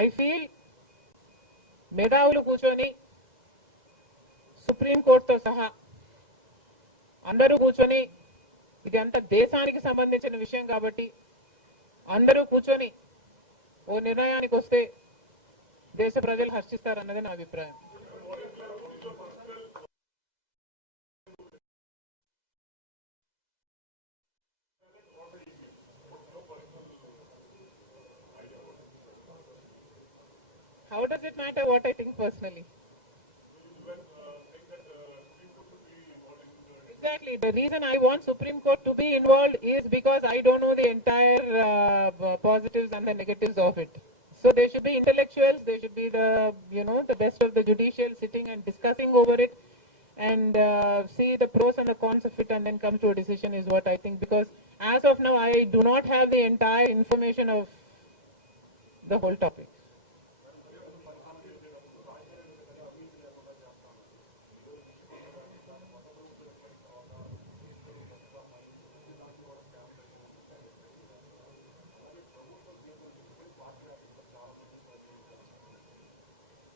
I feel మేధావులు కూర్చొని సుప్రీంకోర్టుతో సహా అందరూ కూర్చొని, ఇది అంత దేశానికి సంబంధించిన విషయం కాబట్టి అందరూ కూర్చొని ఓ నిర్ణయానికి వస్తే దేశ ప్రజలు హర్షిస్తారన్నది నా అభిప్రాయం. How does it matter what I think personally? Exactly. The reason I want Supreme Court to be involved is because I don't know the entire positives and the negatives of it. So there should be intellectuals, there should be the best of the judicial sitting and discussing over it and see the pros and the cons of it and then come to a decision is what I think. Because as of now, I do not have the entire information of the whole topic.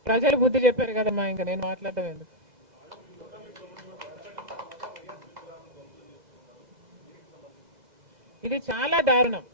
ప్రజలు బుద్ధి చెప్పారు కదమ్మా, ఇంకా నేను మాట్లాడటం ఎందుకు. ఇది చాలా దారుణం.